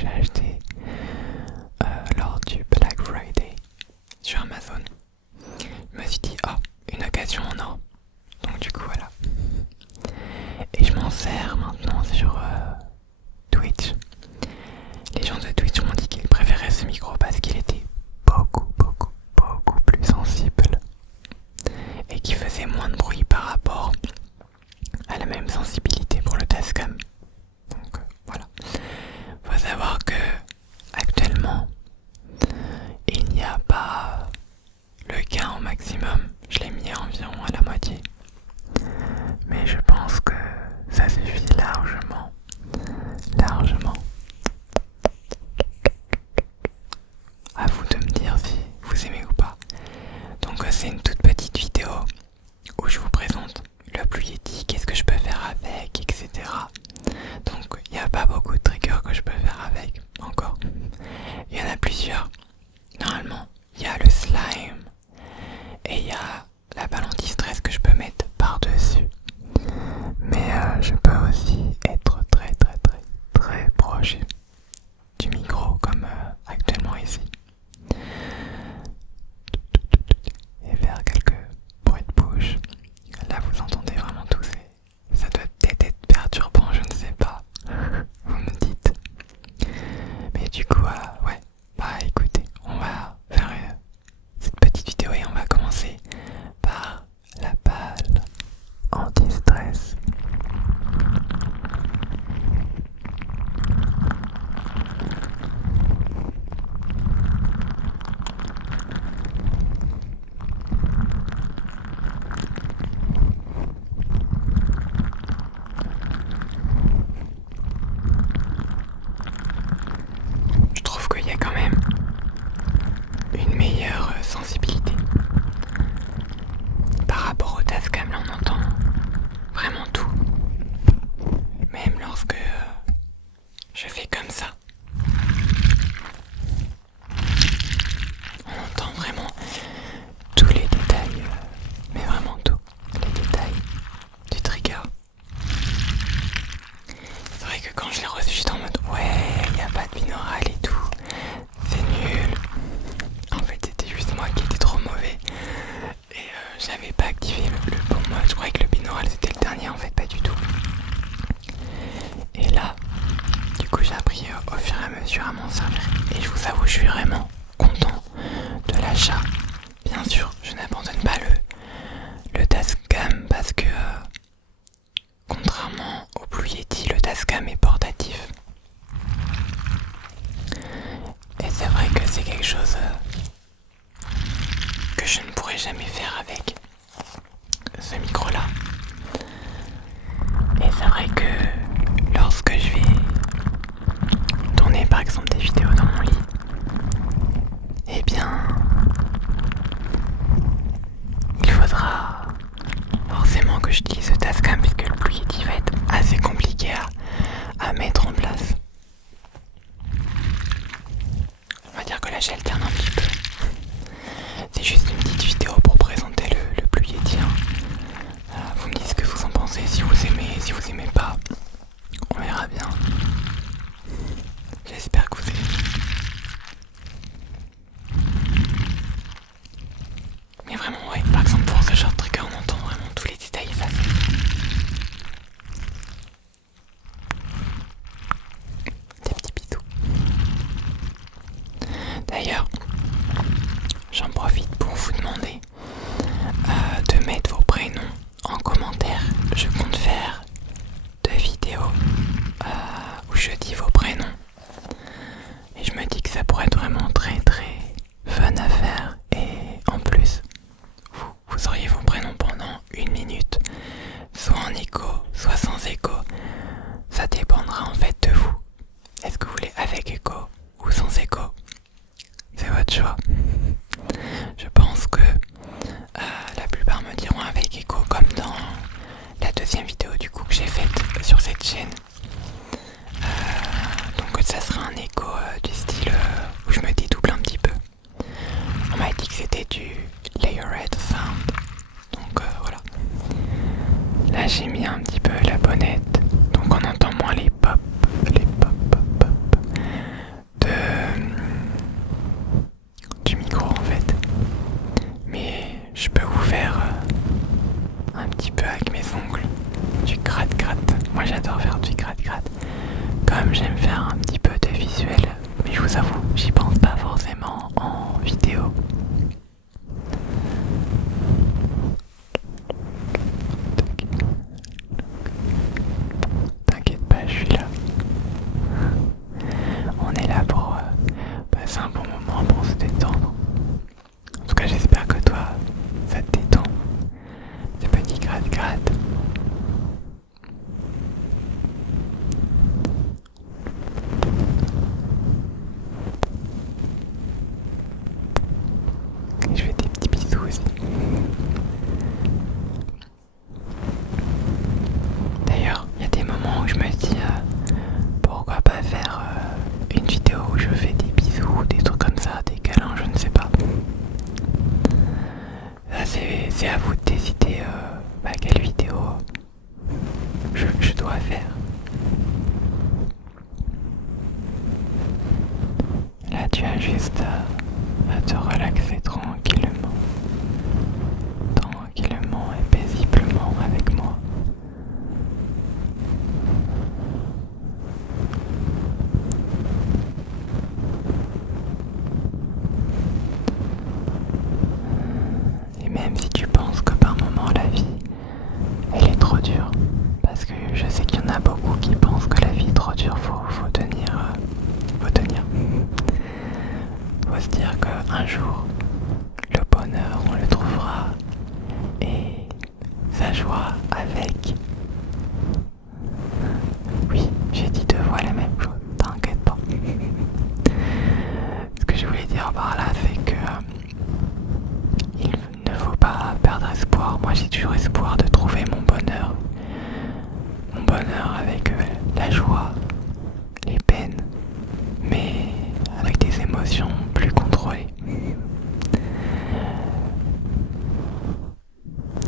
j'ai acheté lors du Black Friday sur Amazon. Je me suis dit, oh, une occasion en or. Donc du coup voilà. Et je m'en sers maintenant sur Twitch. Les gens de Twitch m'ont dit qu'ils préféraient ce micro parce qu'il était beaucoup plus sensible et qui faisait moins de bruit par rapport à la même sensibilité pour le Tascam. Donc voilà. Faut savoir que actuellement il n'y a pas le gain au maximum. Je l'ai mis environ à la moitié. Mais je pense que ça suffit largement. À vous de me dire si vous aimez ou pas. Donc c'est une toute petite vidéo où je vous présente le Blue Yeti, qu'est-ce que je peux faire avec, etc. Donc il n'y a pas beaucoup de triggers que je peux faire avec encore. Il y en a plusieurs. Normalement, il y a le slime et il y a la balle anti-stress que je peux mettre par-dessus. Mais je peux aussi être très proche du micro comme actuellement ici. Et faire quelques bruits de bouche. Là vous entendez vraiment tout. Ça doit peut-être être perturbant, je ne sais pas. Vous me dites. Mais du coup, ouais. Bah écoutez, on va faire cette petite vidéo et on va commencer par la balle anti-stress. Je trouve qu'il y a quand même une meilleure sensibilité par rapport au Tascam. Là on entend vraiment tout, même lorsque je fais comme ça, on entend vraiment tous les détails, mais vraiment tous les détails du trigger. C'est vrai que quand je l'ai reçu, j'étais en mode ouais, il n'y a pas de binaural et tout, c'est nul. En fait, c'était juste moi qui étais trop mauvais et j'avais pas activé le bon mode. Je croyais que le binaural c'était le dernier, en fait, pas du tout. Et là, du coup, j'ai appris au fur et à mesure à m'en servir. Et je vous avoue, je suis vraiment content de l'achat. Bien sûr, je n'abandonne pas le Tascam parce que contrairement au Blue Yeti, le Tascam est portatif. Et c'est vrai que c'est quelque chose que je ne pourrais jamais faire avec ce micro-là. Et c'est vrai que lorsque je vais tourner par exemple des vidéos dans mon lit, eh bien, il faudra forcément que j'utilise le Tascam puisque le Blue Yeti va être assez compliqué à mettre en place. On va dire que là j'alterne un petit peu. C'est juste une petite vidéo pour présenter le Blue Yeti. Vous me dites ce que vous en pensez, si vous aimez pas, on verra bien. J'espère que vous aimez. Mais vraiment ouais, par exemple pour ce genre de trigger on entend vraiment tous les détails et ça c'est des petits bisous. D'ailleurs, j'en profite pour vous demander de mettre vos prénoms en commentaire. Je compte faire 2 vidéos où je dis vos prénoms. Et je me dis que ça pourrait être vraiment très fun à faire. Et en plus, vous auriez vos prénoms pendant 1 minute, soit en écho, soit sans écho. Ça dépendra en fait de vous. Est-ce que vous voulez avec écho ou sans écho? C'est votre choix. Je pense que la plupart me diront avec écho, comme dans la deuxième vidéo du coup que j'ai faite sur cette chaîne. Donc ça sera un écho du style où je me dédouble un petit peu. On m'a dit que c'était du layered sound. Donc voilà. Là j'ai mis un petit peu la bonnette. Donc on entend moins les pop. vous avoue, j'y pense pas forcément en vidéo. T'inquiète pas, je suis là. On est là pour passer un bon moment, pour se détendre. En tout cas, j'espère que toi, ça te détend. Ce petit gratte-gratte. Et je fais des petits bisous aussi. D'ailleurs, il y a des moments où je me dis pourquoi pas faire une vidéo où je fais des bisous, des trucs comme ça, des câlins, je ne sais pas. Ça, c'est à vous de décider quelle vidéo je dois faire. Là, tu as juste à te relaxer tranquillement et paisiblement avec moi. Et même si tu penses que par moment la vie, elle est trop dure, parce que je sais qu'il y en a beaucoup qui pensent que la vie est trop dure, faut tenir. Faut se dire qu'un jour, le bonheur, on le trouvera, et sa joie avec. Oui, j'ai dit deux fois la même chose, t'inquiète pas. Ce que je voulais dire par là, c'est que il ne faut pas perdre espoir. Moi, j'ai toujours espoir de trouver mon bonheur. Mon bonheur avec la joie, les peines, mais avec des émotions plus contrôlées.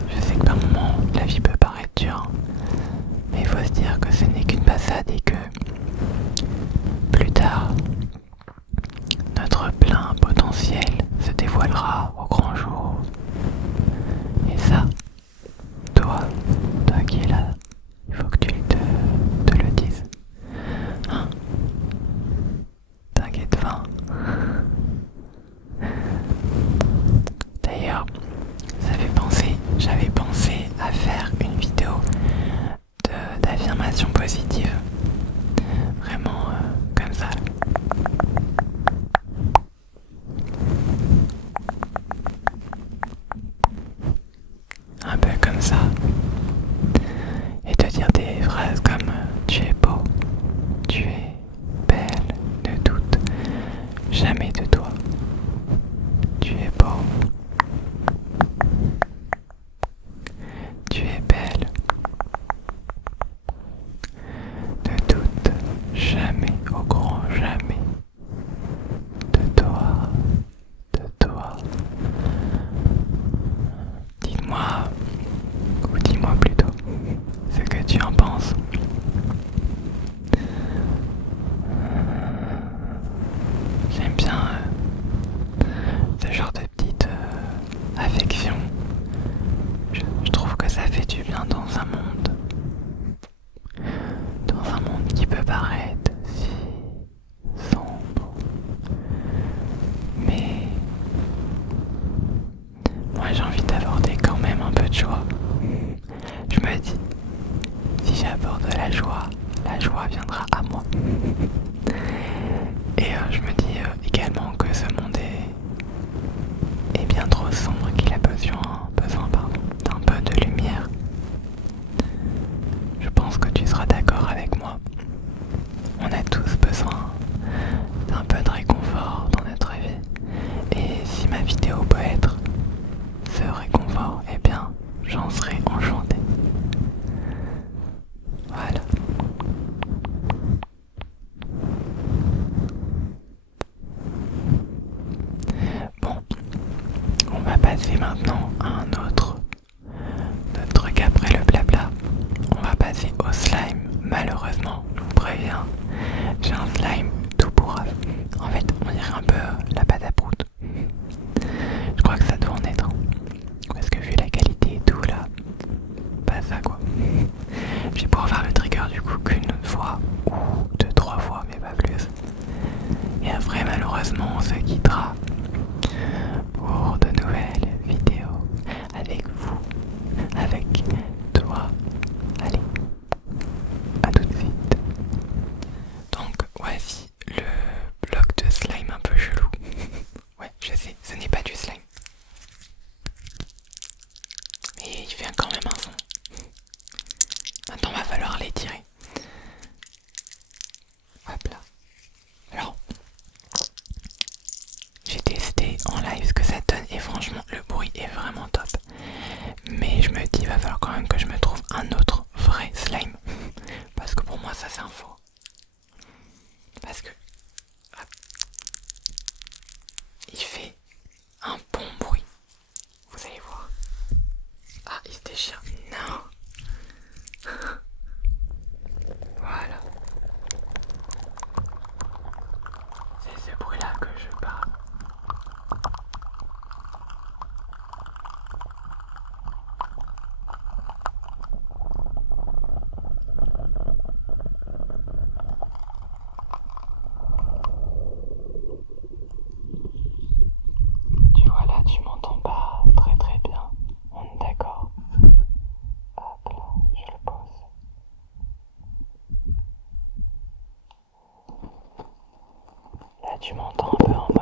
Je sais que par moments, la vie peut paraître dure, mais il faut se dire que ce n'est qu'une passade et que plus tard, notre plein potentiel se dévoilera au grand jour. Et ça, toi qui es là, il faut que tu te le dises. Hein? T'inquiète pas. D'ailleurs, j'avais pensé à faire une vidéo d'affirmation positive. Vraiment comme ça. Un peu comme ça. Et te dire des phrases comme tu es beau, tu es belle, ne doute jamais de toi. Tu es beau. Tu es belle. Ne doute jamais, au grand jamais, de toi, Dites-moi, ou dis-moi plutôt, ce que tu en penses. J'aime bien ce genre de petite affection. Je trouve que ça fait du bien dans un monde qui peut paraître si sombre. Mais moi j'ai envie d'aborder quand même un peu de joie. Je me dis, si j'aborde la joie viendra à moi. Et je me dis également que ce monde est bien trop sombre, qu'il a besoin d'un peu de lumière. Je pense que tu seras d'accord avec moi. On a tous besoin d'un peu de réconfort dans notre vie. Et si ma vidéo peut être ce réconfort, eh bien, j'en serai enchanté. Voilà. Bon, on va passer maintenant à notre truc après le blabla. On va passer au slime. Malheureusement, je vous préviens, j'ai un slime tout pourrave. En fait, on dirait un peu la pâte à prout. Je crois que ça doit en être. Parce que vu la qualité et tout là, pas ça quoi. Je vais pouvoir faire le trigger du coup qu'une fois ou deux, trois fois, mais pas plus. Et après, tu m'entends un peu en